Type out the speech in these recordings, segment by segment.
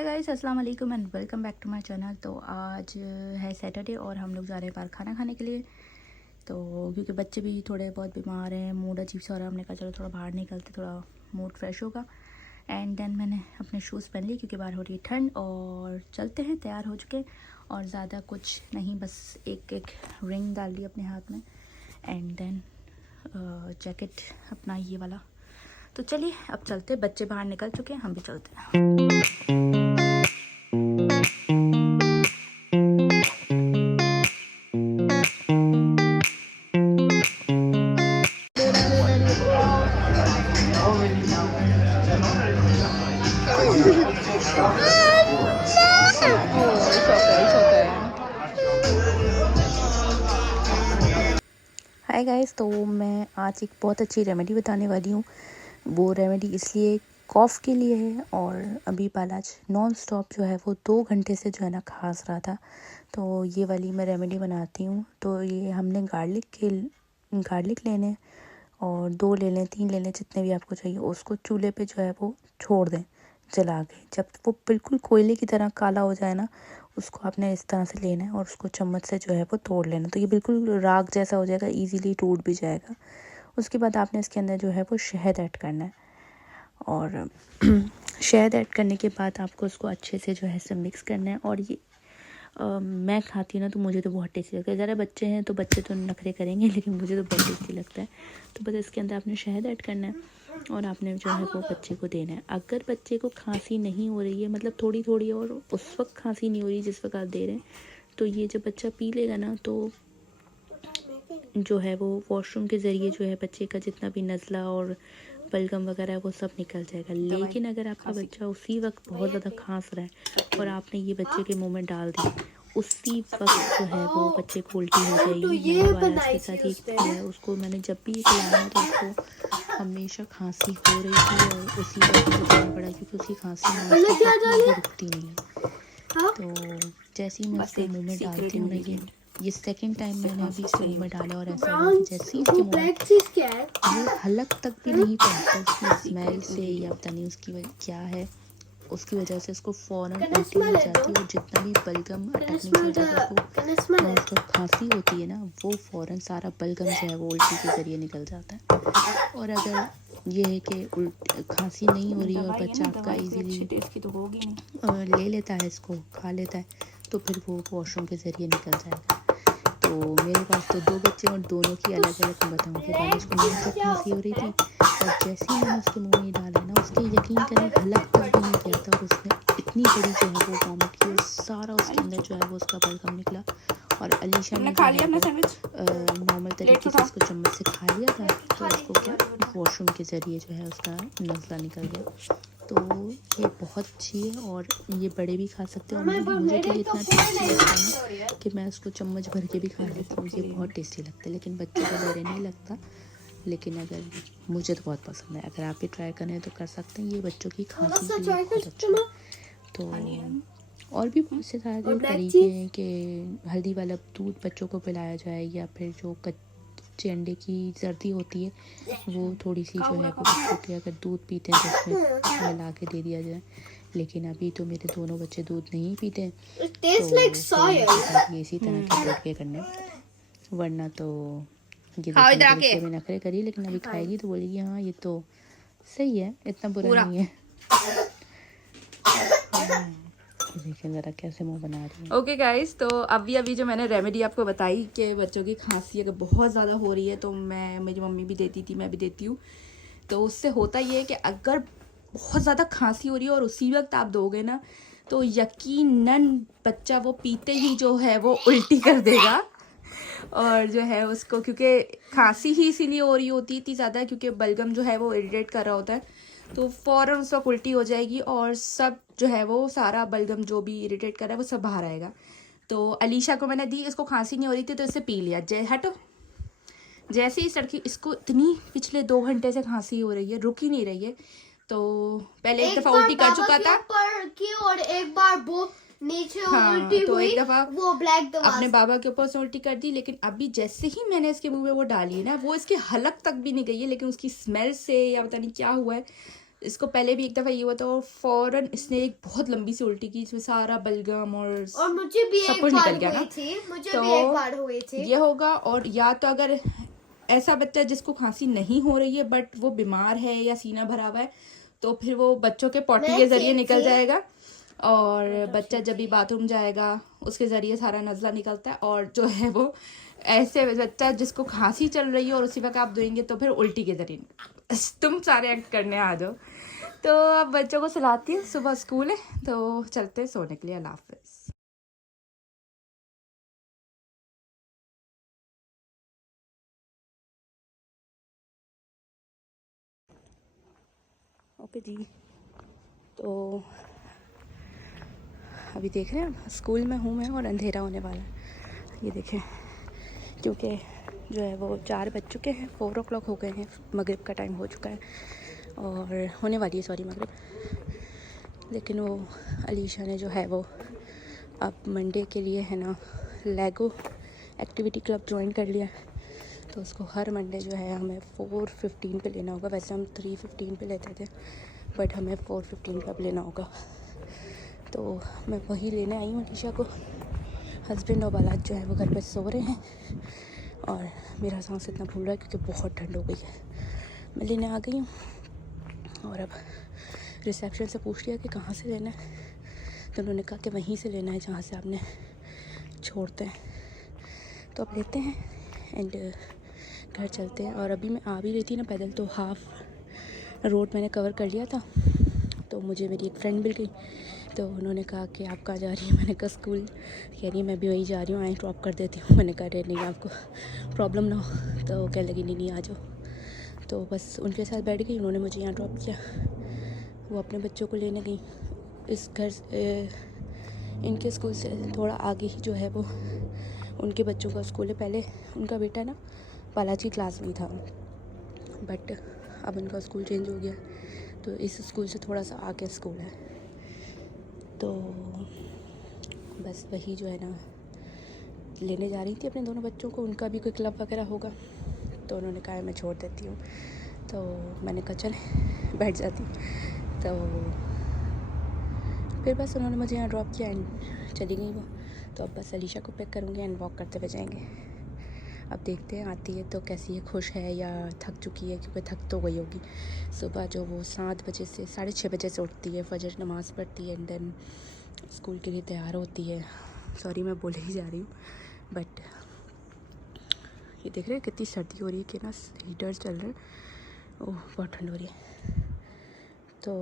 हाय guys, अस्सलाम वालेकुम and welcome back to my channel. तो आज है सैटरडे और हम लोग जा रहे हैं बाहर खाना खाने के लिए। तो क्योंकि बच्चे भी थोड़े बहुत बीमार हैं, मूड अजीब सा हो रहा है, हमने कहा चलो थोड़ा बाहर निकलते, थोड़ा मूड फ्रेश होगा। एंड देन मैंने अपने शूज़ पहन लिए क्योंकि बाहर हो रही है ठंड। और चलते हैं, तैयार हो चुके और ज़्यादा कुछ नहीं, बस एक एक रिंग डाल ली अपने हाथ में एंड देन जैकेट अपना ये वाला। तो चलिए अब चलते, बच्चे बाहर निकल चुके हैं, हम भी चलते हैं। हाय गाइस, तो मैं आज एक बहुत अच्छी रेमेडी बताने वाली हूँ। वो रेमेडी इसलिए कॉफ़ के लिए है और अभी बालाज नॉन स्टॉप जो है वो 2 घंटे से जो है ना खांस रहा था। तो ये वाली मैं रेमेडी बनाती हूँ। तो ये हमने गार्लिक लेने और 2 ले लें, 3 ले लें, जितने भी आपको चाहिए। उसको चूल्हे पे जो है वो छोड़ दें जला के। जब वो बिल्कुल कोयले की तरह काला हो जाए ना, उसको आपने इस तरह से लेना है और उसको चम्मच से जो है वो तोड़ लेना। तो ये बिल्कुल राख जैसा हो जाएगा, इजीली टूट भी जाएगा। उसके बाद आपने इसके अंदर जो है वो शहद ऐड करना है और शहद ऐड करने के बाद आपको उसको अच्छे से जो है से मिक्स करना है। और ये मैं खाती हूँ ना, तो मुझे तो बहुत टेस्टी लगता है। ज़रा बच्चे हैं तो बच्चे तो नखरे करेंगे, लेकिन मुझे तो बहुत टेस्टी लगता है। तो बस इसके अंदर आपने शहद ऐड करना है और आपने जो है वो बच्चे को देना है। अगर बच्चे को खांसी नहीं हो रही है, मतलब थोड़ी थोड़ी और उस वक्त खांसी नहीं हो रही जिस वक्त आप दे रहे हैं, तो ये जब बच्चा पी लेगा ना, तो जो है वो वॉशरूम के ज़रिए जो है बच्चे का जितना भी नज़ला और बलगम वगैरह है वो सब निकल जाएगा। लेकिन अगर आपका बच्चा उसी वक्त बहुत ज़्यादा खांस रहा है और आपने ये बच्चे के मुंह में डाल दी, उसी वक्त जो है वो बच्चे को उल्टी हो जाएगी। मैंने वाला के साथ ही किया है, उसको मैंने जब भी ये खिलाया है तो उसको हमेशा खांसी हो रही थी और उसी वक्त मुझे देना पड़ा क्योंकि उसकी खांसी वो रुकती नहीं है। तो जैसे ही मैं उसके मुँह में डालती हूँ ना, ये सेकंड टाइम मैंने अभी इसके मुँह में डाला और ऐसा हुआ कि जैसे ही इसके मुँह में वो हलक तक भी नहीं पड़ता उसकी स्मेल से, या पता नहीं उसकी क्या है, उसकी वजह से उसको फ़ौरन उल्टी हो जाती है। और जितना भी बलगम अटकने की वजह से उसको नॉनस्टॉप खांसी होती है ना, वो फ़ौरन सारा बलगम जो है वो उल्टी के ज़रिए निकल जाता है। और अगर ये है कि खांसी नहीं हो रही और बच्चा आपका इजीली ले लेता है, इसको खा लेता है, तो फिर वो वॉशरूम के ज़रिए निकल जाएगा। तो मेरे पास तो 2 बच्चे और दोनों की अलग अलग मैं बताऊँगी। बारिश को मुँह तक खांसी हो रही थी और जैसे ही मैंने उसके मुँह में डाला ना, उसके यकीन करें हलक तक भी नहीं किया था और उसने इतनी बड़ी जो है वो वॉमिट की और सारा उसके अंदर जो है वो उसका बलगम निकला। और अलीशा ने खा लिया नॉर्मल तरीके से इसको चम्मच से खा लिया था, तो उसको क्या वॉशरूम के ज़रिए जो है उसका नज़ला निकल गया। तो ये बहुत अच्छी है और ये बड़े भी खा सकते हैं। और मुझे तो ये इतना टेस्टी लगता है ना कि मैं उसको चम्मच भर के भी खा लेती हूँ। ये बहुत टेस्टी लगता है, लेकिन बच्चों को मेरे नहीं लगता। लेकिन अगर मुझे तो बहुत पसंद है, अगर आप भी ट्राई करें तो कर सकते हैं। ये बच्चों की खांसी के लिए बहुत अच्छा है। तो और भी बहुत से सारे तरीके हैं कि हल्दी वाला दूध बच्चों को पिलाया जाए, या फिर जो कच्चे अंडे की जर्दी होती है वो थोड़ी सी जो है वो बच्चों के अगर दूध पीते हैं तो उसमें मिला के दे दिया जाए। लेकिन अभी तो मेरे दोनों बच्चे दूध नहीं पीते, तो ये इसी तरह के टोटके करने, वरना तो ये बच्चे में नखरे करी, लेकिन अभी खाएगी तो बोलेगी हाँ ये तो सही है, इतना बुरा नहीं है। देखिए ज़रा कैसे मुंह बना रही है। ओके गाइस, तो अभी जो मैंने रेमेडी आपको बताई कि बच्चों की खांसी अगर बहुत ज़्यादा हो रही है, तो मेरी मम्मी भी देती थी, मैं भी देती हूँ। तो उससे होता ये है कि अगर बहुत ज़्यादा खांसी हो रही है और उसी वक्त आप दोगे ना, तो यकीनन बच्चा वो पीते ही जो है वो उल्टी कर देगा। और जो है उसको, क्योंकि खांसी ही इसीलिए हो रही होती इतनी ज़्यादा क्योंकि बलगम जो है वो इरिटेट कर रहा होता है, तो फ़ौरन उस वक्त उल्टी हो जाएगी और सब जो है वो सारा बलगम जो भी इरिटेट कर रहा है वो सब बाहर आएगा। तो अलीशा को मैंने दी, इसको खांसी नहीं हो रही थी तो इससे पी लिया। हटो, जैसे ही सड़की, इसको इतनी पिछले 2 घंटे से खांसी हो रही है, रुक ही नहीं रही है। तो पहले एक दफ़ा उल्टी कर चुका था और एक बार वो नीचे उल्टी तो हुई, एक दफ़ा वो ब्लैक अपने बाबा के ऊपर से उल्टी कर दी। लेकिन अभी जैसे ही मैंने इसके मुंह में वो डाली है ना, वो इसके हलक तक भी नहीं गई है, लेकिन उसकी स्मेल से या पता नहीं क्या हुआ है, इसको पहले भी एक दफ़ा ये हुआ था और फ़ौरन इसने एक बहुत लंबी सी उल्टी की जिसमें सारा बलगम और मुझे भी सब एक कुछ बार निकल गया ना। हुई थी, मुझे तो भी एक बार हुई थी। ये होगा, और या तो अगर ऐसा बच्चा जिसको खांसी नहीं हो रही है बट वो बीमार है या सीना भरा हुआ है, तो फिर वो बच्चों के पॉटी के ज़रिए निकल जाएगा, और बच्चा जब भी बाथरूम जाएगा उसके ज़रिए सारा नज़ला निकलता है। और जो है वो ऐसे बच्चा जिसको खांसी चल रही है और उसी वक्त आप देंगे तो फिर उल्टी के ज़रिए। तुम सारे एक्ट करने आ जाओ। तो अब बच्चों को सुलाती है, सुबह स्कूल है तो चलते हैं सोने के लिए। अल्लाह हाफ़िज़। ओके जी, तो अभी देख रहे हैं स्कूल में हूँ मैं और अंधेरा होने वाला है। ये देखें, क्योंकि जो है वो 4 बज चुके हैं, 4 o'clock हो गए हैं, मगरिब का टाइम हो चुका है और होने वाली है सॉरी मगरिब। लेकिन वो अलीशा ने जो है वो अब मंडे के लिए है ना लेगो एक्टिविटी क्लब ज्वाइन कर लिया, तो उसको हर मंडे जो है हमें 4:15 पे लेना होगा। वैसे हम 3:15 पे लेते थे बट हमें 4:15 पे अब लेना होगा। तो मैं वही लेने आई हूँ अलीशा को। हस्बैंड और बालात जो है वो घर पे सो रहे हैं और मेरा सांस इतना फूल रहा है क्योंकि बहुत ठंड हो गई है। मैं लेने आ गई हूँ और अब रिसेप्शन से पूछ लिया कि कहाँ से लेना है, तो उन्होंने कहा कि वहीं से लेना है जहाँ से आपने छोड़ते हैं। तो अब लेते हैं एंड घर चलते हैं। और अभी मैं आ भी रही थी ना पैदल, तो हाफ रोड मैंने कवर कर लिया था, तो मुझे मेरी एक फ्रेंड मिल गई, तो उन्होंने कहा कि आप कहाँ जा रही हैं। मैंने कहा स्कूल। कह रही मैं भी वहीं जा रही हूँ, आए ड्रॉप कर देती हूँ। मैंने कहा अरे नहीं आपको प्रॉब्लम ना हो, तो कहने लगी नहीं आ जाओ। तो बस उनके साथ बैठ गई, उन्होंने मुझे यहाँ ड्रॉप किया। वो अपने बच्चों को लेने गई। इस घर इनके स्कूल से थोड़ा आगे ही जो है वो उनके बच्चों का स्कूल है। पहले उनका बेटा ना बालाजी क्लास में था, बट अब उनका स्कूल चेंज हो गया, तो इस स्कूल से थोड़ा सा आगे स्कूल है। तो बस वही जो है ना लेने जा रही थी अपने दोनों बच्चों को। उनका भी कोई क्लब वगैरह होगा, तो उन्होंने कहा मैं छोड़ देती हूँ, तो मैंने कहा चले बैठ जाती। तो फिर बस उन्होंने मुझे यहाँ ड्रॉप किया एंड चली गई वो। तो अब बस अलीशा को पिक करूँगी एंड वॉक करते हुए जाएंगे। अब देखते हैं आती है तो कैसी है, खुश है या थक चुकी है, क्योंकि थक तो गई होगी। सुबह जो वो 7 बजे से 6:30 बजे से उठती है, फजर नमाज़ पढ़ती है एंड देन स्कूल के लिए तैयार होती है। सॉरी मैं बोले ही जा रही हूँ, बट ये देख रहे हैं कितनी सर्दी हो रही है कि ना हीटर्स चल रहे हैं। ओह बहुत ठंड हो रही है। तो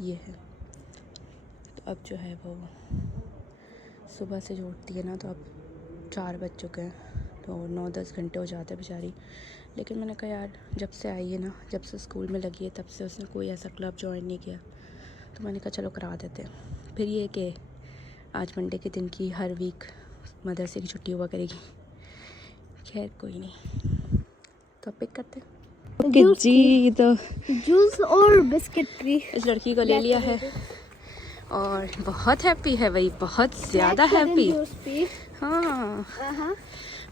ये है, तो अब जो है वो सुबह से जो उठती है ना, तो अब 4 बज चुके हैं, तो 9-10 घंटे हो जाते हैं बेचारी। लेकिन मैंने कहा यार जब से आई है ना, जब से स्कूल में लगी है, तब से उसने कोई ऐसा क्लब ज्वाइन नहीं किया, तो मैंने कहा चलो करा देते हैं। फिर ये कि आज मंडे के दिन की हर वीक मदरसे की छुट्टी हुआ करेगी। खैर कोई नहीं, तो अब पिक करते हैं। जी तो जूस और बिस्किट भी इस लड़की को ले लिया है और बहुत हैप्पी है भाई, बहुत ज़्यादा हैप्पी। हाँ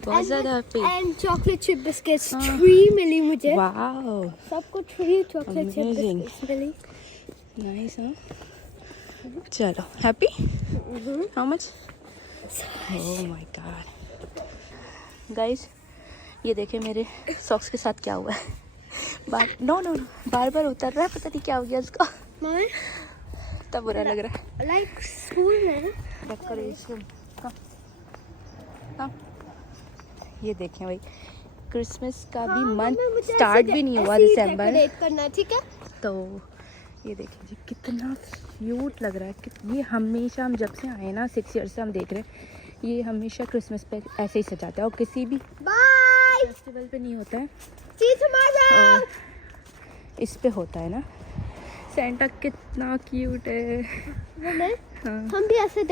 बहुत ज़्यादा happy. And chocolate chip biscuits 3 मिली मुझे। वाओ सबको 3 चॉकलेट चिप Amazing. बिस्किट्स मिली। नाइस। हाँ चलो happy. How much? Oh my God guys, ये देखें मेरे सॉक्स के साथ क्या हुआ है। बार बार उतर रहा है, पता नहीं क्या हो गया उसको। तब बुरा लग रहा है। लाइक स्कूल में डेकोरेशन। हाँ ये देखें भाई, क्रिसमस का भी मंथ स्टार्ट भी नहीं हुआ दिसंबर। डेकोरेट करना ठीक है। तो ये देखिए जी कितना क्यूट लग रहा है। ये हमेशा हम जब से आए ना 6 ईयर से हम देख रहे हैं, ये हमेशा क्रिसमस पे ऐसे ही सजाते हैं और किसी भी फेस्टिवल पे नहीं होता है, और इस पे होता है ना। सेंटा कितना क्यूट है। हम भी ऐसे